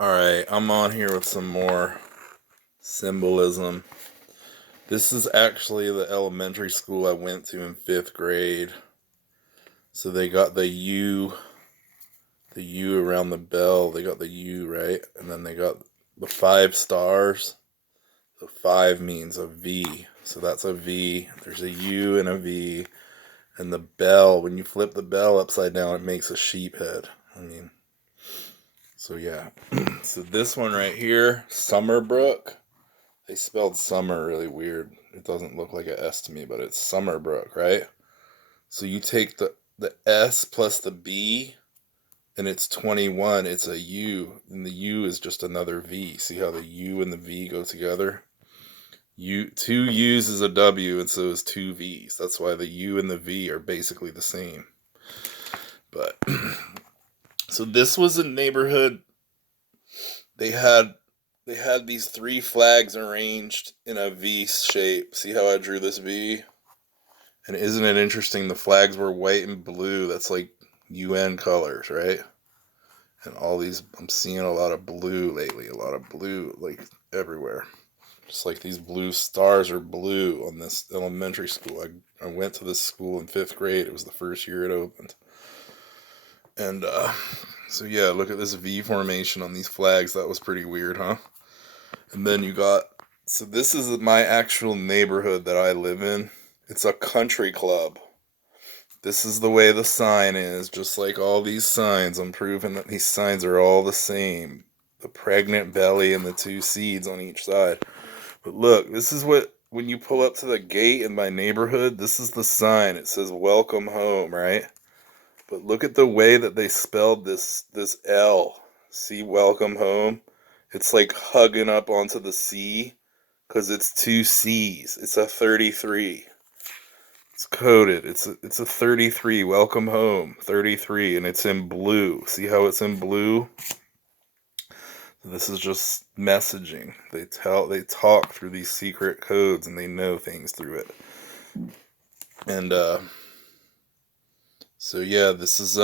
Alright, I'm on here with some more symbolism. This is actually the elementary school I went to in 5th grade. So they got the U around the bell. They got the U, right? And then they got the 5 stars. The 5 means a V. So that's a V. There's a U and a V. And the bell, when you flip the bell upside down, it makes a sheep head. So yeah. So this one right here, Summerbrook. They spelled summer really weird. It doesn't look like an S to me, but it's Summerbrook, right? So you take the S plus the B, and it's 21. It's a U, and the U is just another V. See how the U and the V go together? Two U's is a W, and so is two V's. That's why the U and the V are basically the same. But so this was a neighborhood. They had they had these 3 flags arranged in a V shape. See how I drew this V? And isn't it interesting? The flags were white and blue. That's like UN colors, right? And all these, I'm seeing a lot of blue lately. A lot of blue, like everywhere. Just like these blue stars are blue on this elementary school. I went to this school in 5th grade. It was the first year it opened. And so, yeah, look at this V formation on these flags. That was pretty weird, huh? And then you got, so this is my actual neighborhood that I live in. It's a country club. This is the way the sign is, just like all these signs. I'm proving that these signs are all the same. The pregnant belly and the 2 seeds on each side. But look, this is what, when you pull up to the gate in my neighborhood, this is the sign. It says welcome home, right? But look at the way that they spelled this L. See, welcome home? It's like hugging up onto the C because it's 2 C's. It's a 33. It's coded. It's a 33. Welcome home. 33, and it's in blue. See how it's in blue? This is just messaging. They talk through these secret codes and they know things through it. And so yeah, this is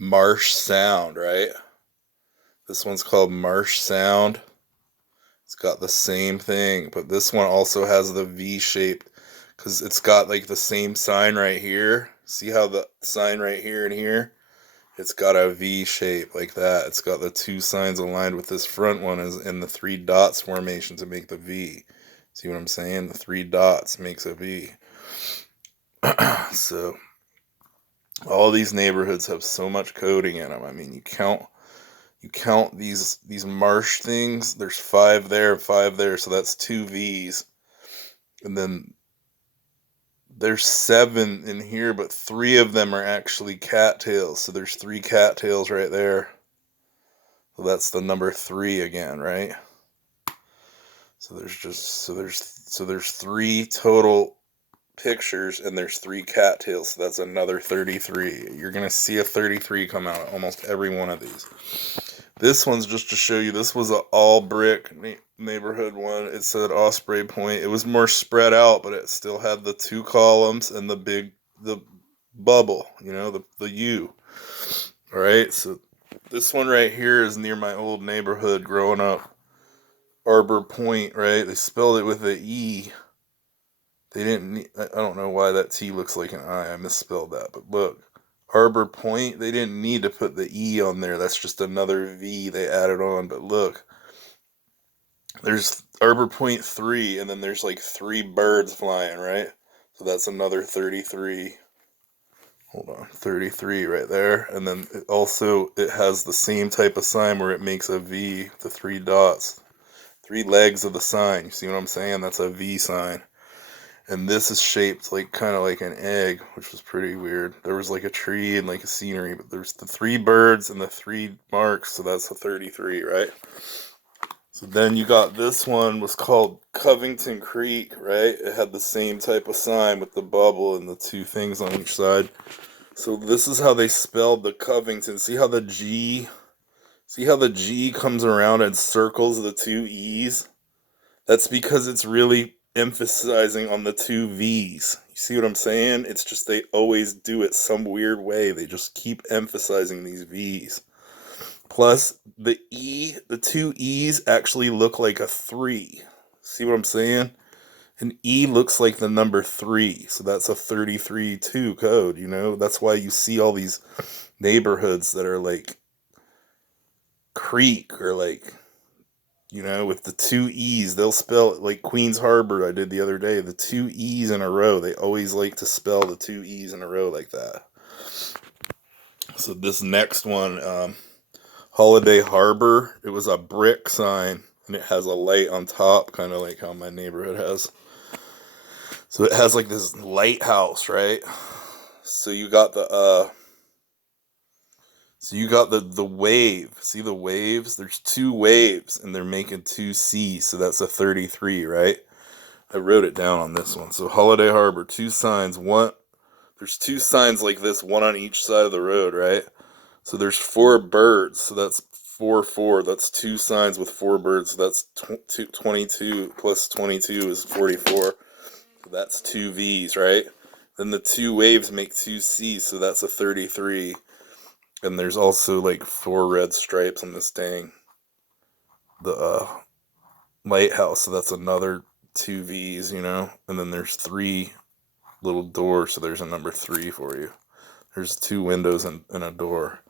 Marsh Sound, right? This one's called Marsh Sound. It's got the same thing, but this one also has the V shape because it's got like the same sign right here. See how the sign right here and here? It's got a V shape like that. It's got the 2 signs aligned with this front one is in the 3 dots formation to make the V. See what I'm saying? The 3 dots makes a V. So all these neighborhoods have so much coding in them. I mean, you count these marsh things. There's 5 there, so that's 2 V's. And then there's 7 in here, but 3 of them are actually cattails. So there's 3 cattails right there. So that's the number 3 again, right? So there's 3 total pictures and there's 3 cattails. So that's another 33. You're gonna see a 33 come out of almost every one of these. This one's just to show you. This was an all brick neighborhood one. It said Osprey Point. It was more spread out, but it still had the 2 columns and the bubble. The U. All right. So this one right here is near my old neighborhood growing up. Arbor Point, right? They spelled it with a E. They didn't need, I don't know why that T looks like an I. I misspelled that. But look, Arbor Point, they didn't need to put the E on there. That's just another V they added on. But look, there's Arbor Point 3, and then there's like 3 birds flying, right? So that's another 33. Hold on, 33 right there. And then it has the same type of sign where it makes a V, the 3 dots. 3 legs of the sign. You see what I'm saying? That's a V sign. And this is shaped like kind of like an egg, which was pretty weird. There was like a tree and like a scenery, but there's the 3 birds and the 3 marks, so that's a 33, right? So then you got this one was called Covington Creek, right? It had the same type of sign with the bubble and the 2 things on each side. So this is how they spelled the Covington. See how the G comes around and circles the 2 E's? That's because it's really emphasizing on the 2 V's. You see what I'm saying? It's just they always do it some weird way. They just keep emphasizing these V's. Plus, the two E's actually look like a 3. See what I'm saying? An E looks like the number 3, so that's a 33-2 code, you know? That's why you see all these neighborhoods that are like Creek or like, you know, with the two E's. They'll spell it like Queens Harbor I did the other day. The two E's in a row. They always like to spell the two E's in a row like that. So this next one, Holiday Harbor, it was a brick sign and it has a light on top, kind of like how my neighborhood has. So it has like this lighthouse, right? So you got the wave. See the waves? There's two waves and they're making two C's, so that's a 33, right? I wrote it down on this one. So Holiday Harbor, two signs, there's two signs like this, one on each side of the road, right? So there's four birds, so that's 4. That's two signs with four birds, so that's 22 plus 22 is 44. So that's two V's, right? Then the two waves make two C's, so that's a 33. And there's also like 4 red stripes on this the lighthouse, so that's another two V's, you know? And then there's 3 little doors, so there's a number 3 for you. There's 2 windows and a door.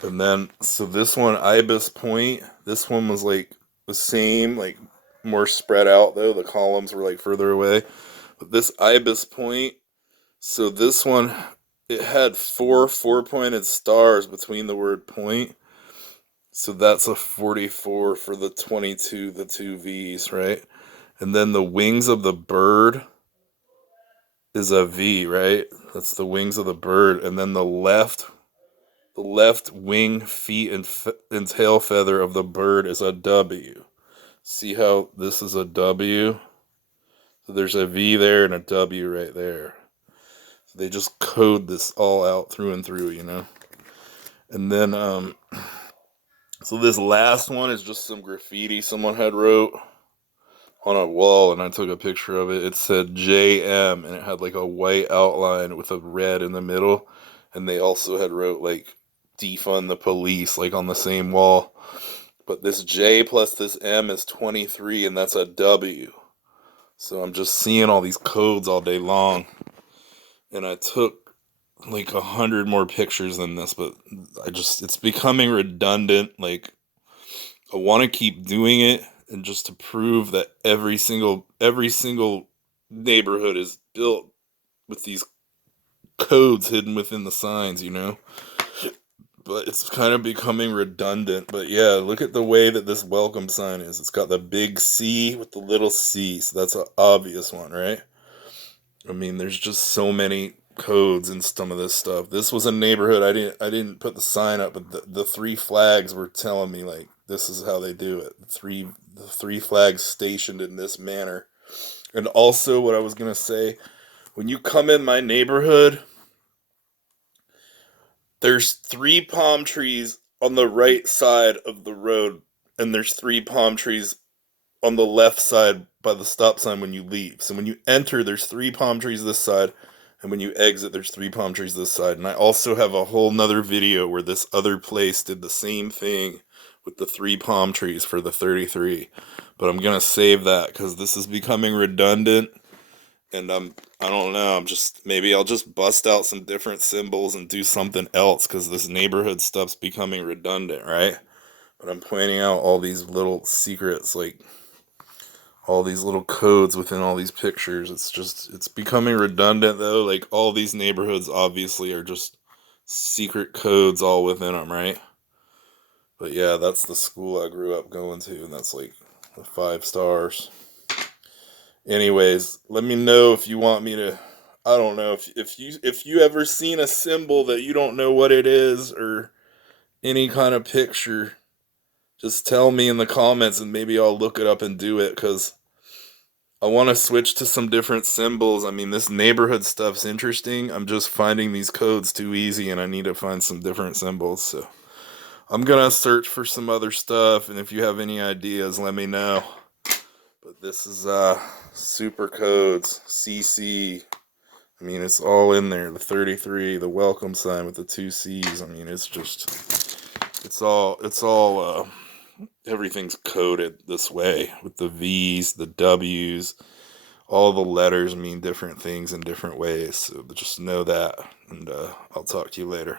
And then, so this one, Ibis Point, this one was like the same, like more spread out though. The columns were like further away. But this Ibis Point, so this one, it had 4 4-pointed stars between the word point. So that's a 44 for the 22, the 2 V's, right? And then the wings of the bird is a V, right? That's the wings of the bird. And then the left wing, feet, and tail feather of the bird is a W. See how this is a W? So there's a V there and a W right there. So they just code this all out through and through, you know? And then, so this last one is just some graffiti someone had wrote on a wall, and I took a picture of it. It said JM, and it had like a white outline with a red in the middle. And they also had wrote like defund the police, like on the same wall. But this J plus this M is 23, and that's a W. So I'm just seeing all these codes all day long. And I took like 100 more pictures than this, but it's becoming redundant. Like, I want to keep doing it, and just to prove that every single neighborhood is built with these codes hidden within the signs, you know? But it's kind of becoming redundant. But yeah, look at the way that this welcome sign is. It's got the big C with the little C, so that's an obvious one, right? I mean, there's just so many codes and some of this stuff. This was a neighborhood. I didn't put the sign up, but the 3 flags were telling me like this is how they do it. The three flags stationed in this manner. And also, what I was gonna say, when you come in my neighborhood, there's 3 palm trees on the right side of the road, and there's 3 palm trees on the left side by the stop sign when you leave. So when you enter, there's 3 palm trees this side, and when you exit, there's 3 palm trees this side. And I also have a whole nother video where this other place did the same thing with the 3 palm trees for the 33. But I'm gonna save that because this is becoming redundant, and I don't know. Maybe I'll just bust out some different symbols and do something else because this neighborhood stuff's becoming redundant, right? But I'm pointing out all these little secrets, like all these little codes within all these pictures. It's becoming redundant though. Like, all these neighborhoods obviously are just secret codes all within them, right? But yeah, that's the school I grew up going to, and that's like the 5 stars. Anyways, let me know if you want me to. I don't know if you ever seen a symbol that you don't know what it is, or any kind of picture. Just tell me in the comments, and maybe I'll look it up and do it, because I want to switch to some different symbols. I mean, this neighborhood stuff's interesting. I'm just finding these codes too easy, and I need to find some different symbols. So I'm gonna search for some other stuff, and if you have any ideas, let me know. But this is super codes, CC. I mean, it's all in there. The 33, the welcome sign with the 2 C's. I mean, it's everything's coded this way with the V's, the W's, all the letters mean different things in different ways. So just know that, and I'll talk to you later.